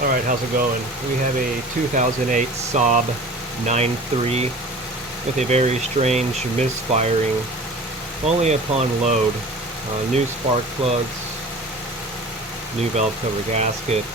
Alright, how's it going? We have a 2008 Saab 9.3 with a very strange misfiring only upon load. New spark plugs, new valve cover gasket.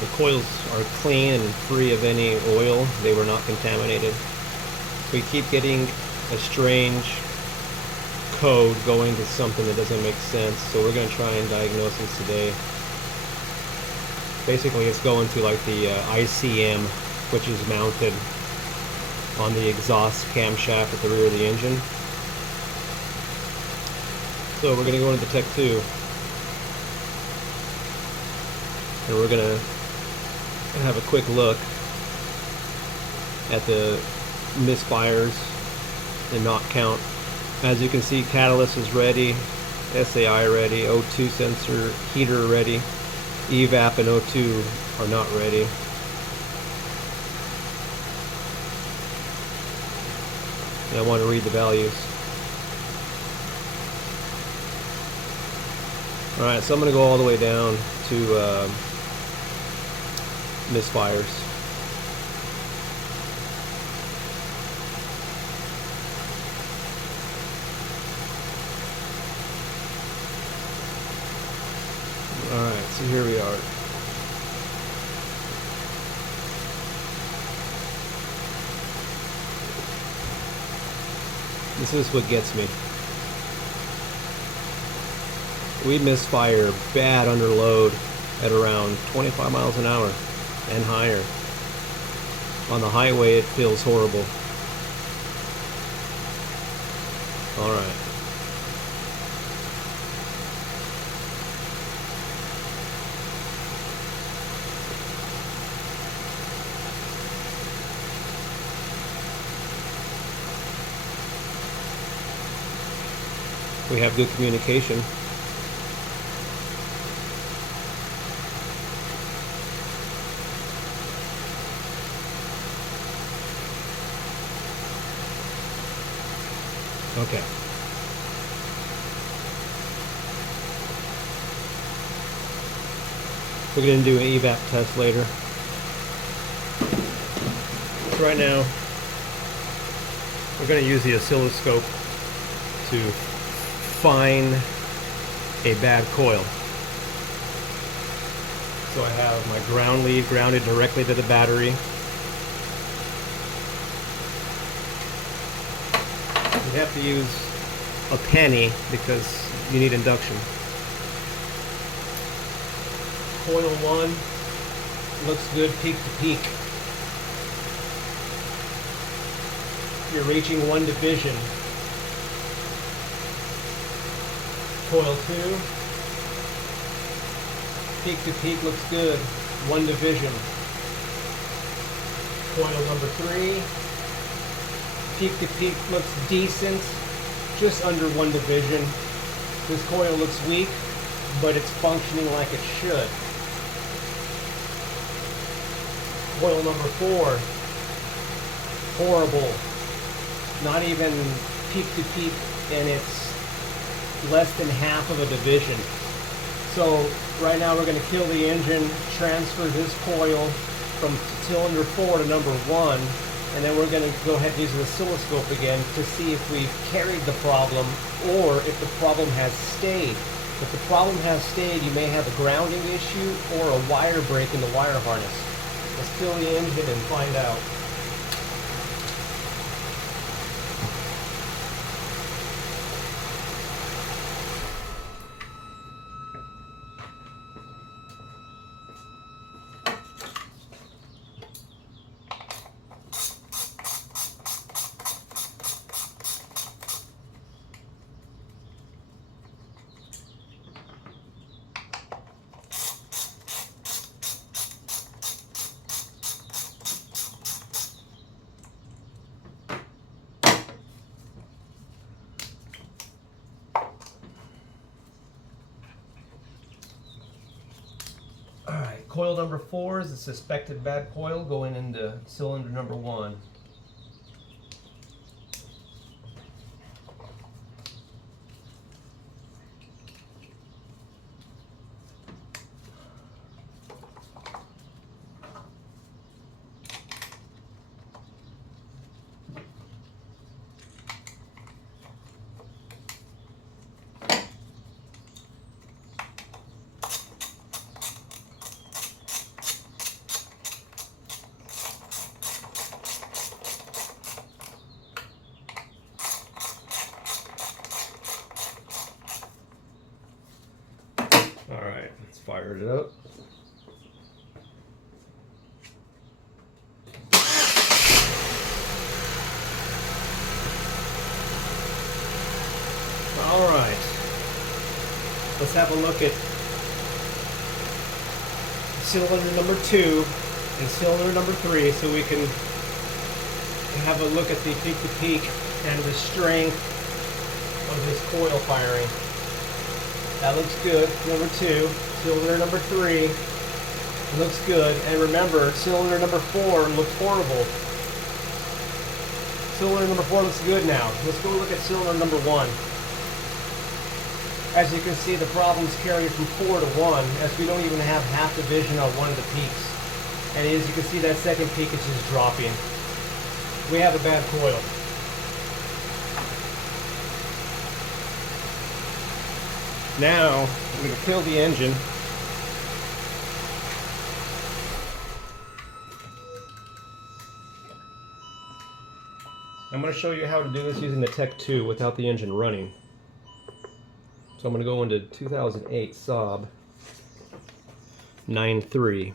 The coils are clean and free of any oil. They were not contaminated. We keep getting a strange code going to something that doesn't make sense, so we're going to try and diagnose this today. Basically, it's going to like the ICM, which is mounted on the exhaust camshaft at the rear of the engine. So we're going to go into the Tech 2, and we're going to have a quick look at the misfires and knot count. As you can see, catalyst is ready, SAI ready, O2 sensor heater ready. Evap and O2 are not ready. And I want to read the values. Alright, so I'm going to go all the way down to misfires. Alright, so here we are. This is what gets me. We misfire bad under load at around 25 miles an hour and higher. On the highway it feels horrible. Alright. We have good communication. Okay. We're going to do an evap test later. So right now, we're going to use the oscilloscope to find a bad coil. So I have my ground lead grounded directly to the battery. You have to use a penny because you need induction. Coil 1 looks good peak to peak. You're reaching one division. Coil 2, peak to peak looks good, one division. Coil number 3, peak to peak looks decent, just under one division. This coil looks weak, but it's functioning like it should. Coil number 4, horrible, not even peak to peak, and it's less than half of a division. So right now we're going to kill the engine, transfer this coil from cylinder 4 to number 1, and then we're going to go ahead and use the oscilloscope again to see if we've carried the problem or if the problem has stayed. If the problem has stayed, you may have a grounding issue or a wire break in the wire harness. Let's kill the engine and find out. Alright, coil number 4 is the suspected bad coil going into cylinder number 1. right, let's fire it up. All right, let's have a look at cylinder number 2 and cylinder number 3 so we can have a look at the peak-to-peak and the strength of this coil firing. That looks good. Number 2. Cylinder number 3 looks good. And remember, cylinder number 4 looks horrible. Cylinder number 4 looks good now. Let's go look at cylinder number 1. As you can see, the problem's carried from 4 to 1, as we don't even have half division on one of the peaks. And as you can see, that second peak is just dropping. We have a bad coil. Now, I'm going to kill the engine. I'm going to show you how to do this using the Tech 2 without the engine running. So I'm going to go into 2008 Saab 9.3.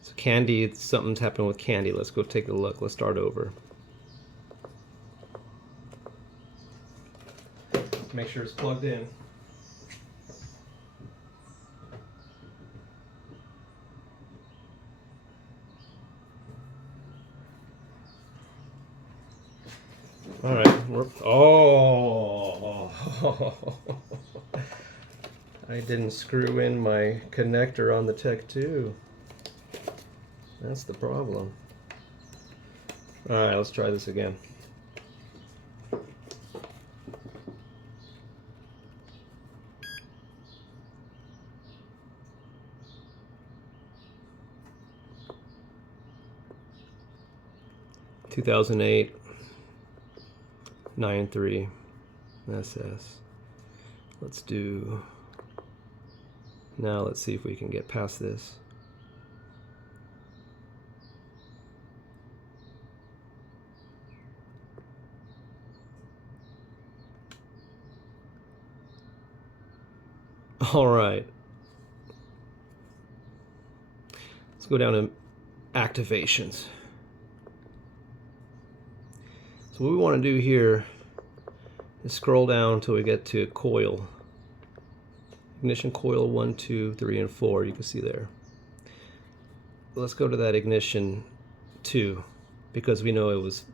So Candy, something's happened with Candy. Let's go take a look. Let's start over. Make sure it's plugged in. All right. Oh, I didn't screw in my connector on the Tech 2. That's the problem. All right, let's try this again. (2008) 9.3 SS. Let's do, now let's see if we can get past this. All right. Let's go down to activations. So what we want to do here is scroll down until we get to coil. Ignition coil 1, 2, 3, and 4. You can see there. Let's go to that ignition 2 because we know it was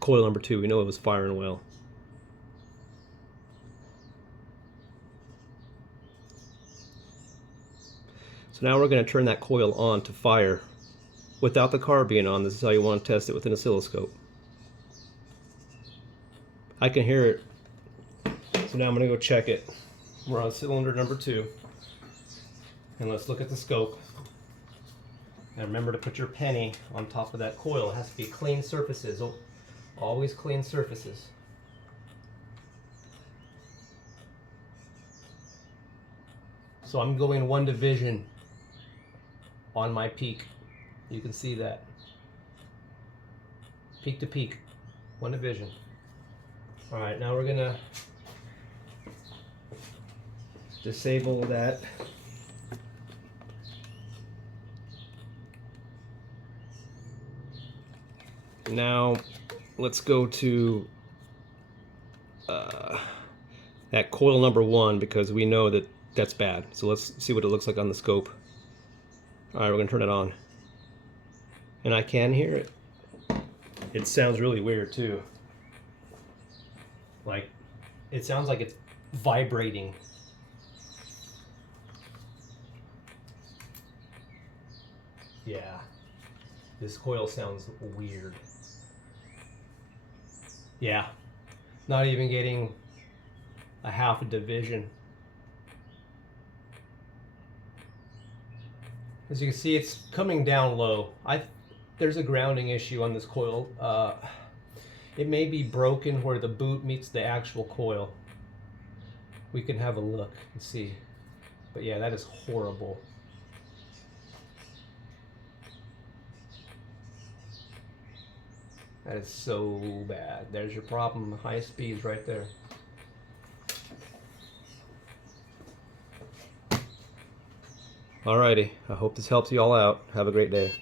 coil number 2. We know it was firing well. So now we're going to turn that coil on to fire without the car being on. This is how you want to test it with an oscilloscope. I can hear it. So now I'm going to go check it. We're on cylinder number 2. And let's look at the scope. And remember to put your penny on top of that coil. It has to be clean surfaces. Always clean surfaces. So I'm going 1 division on my peak. You can see that. Peak to peak. 1 division. All right, now we're gonna disable that. Now let's go to that coil number 1 because we know that that's bad. So let's see what it looks like on the scope. All right, we're gonna turn it on. And I can hear it. It sounds really weird too. Like, it sounds like it's vibrating. Yeah, this coil sounds weird. Yeah, not even getting a half a division. As you can see, it's coming down low. There's a grounding issue on this coil. It may be broken where the boot meets the actual coil. We can have a look and see. But yeah, that is horrible. That is so bad. There's your problem. High speeds right there. Alrighty, I hope this helps you all out. Have a great day.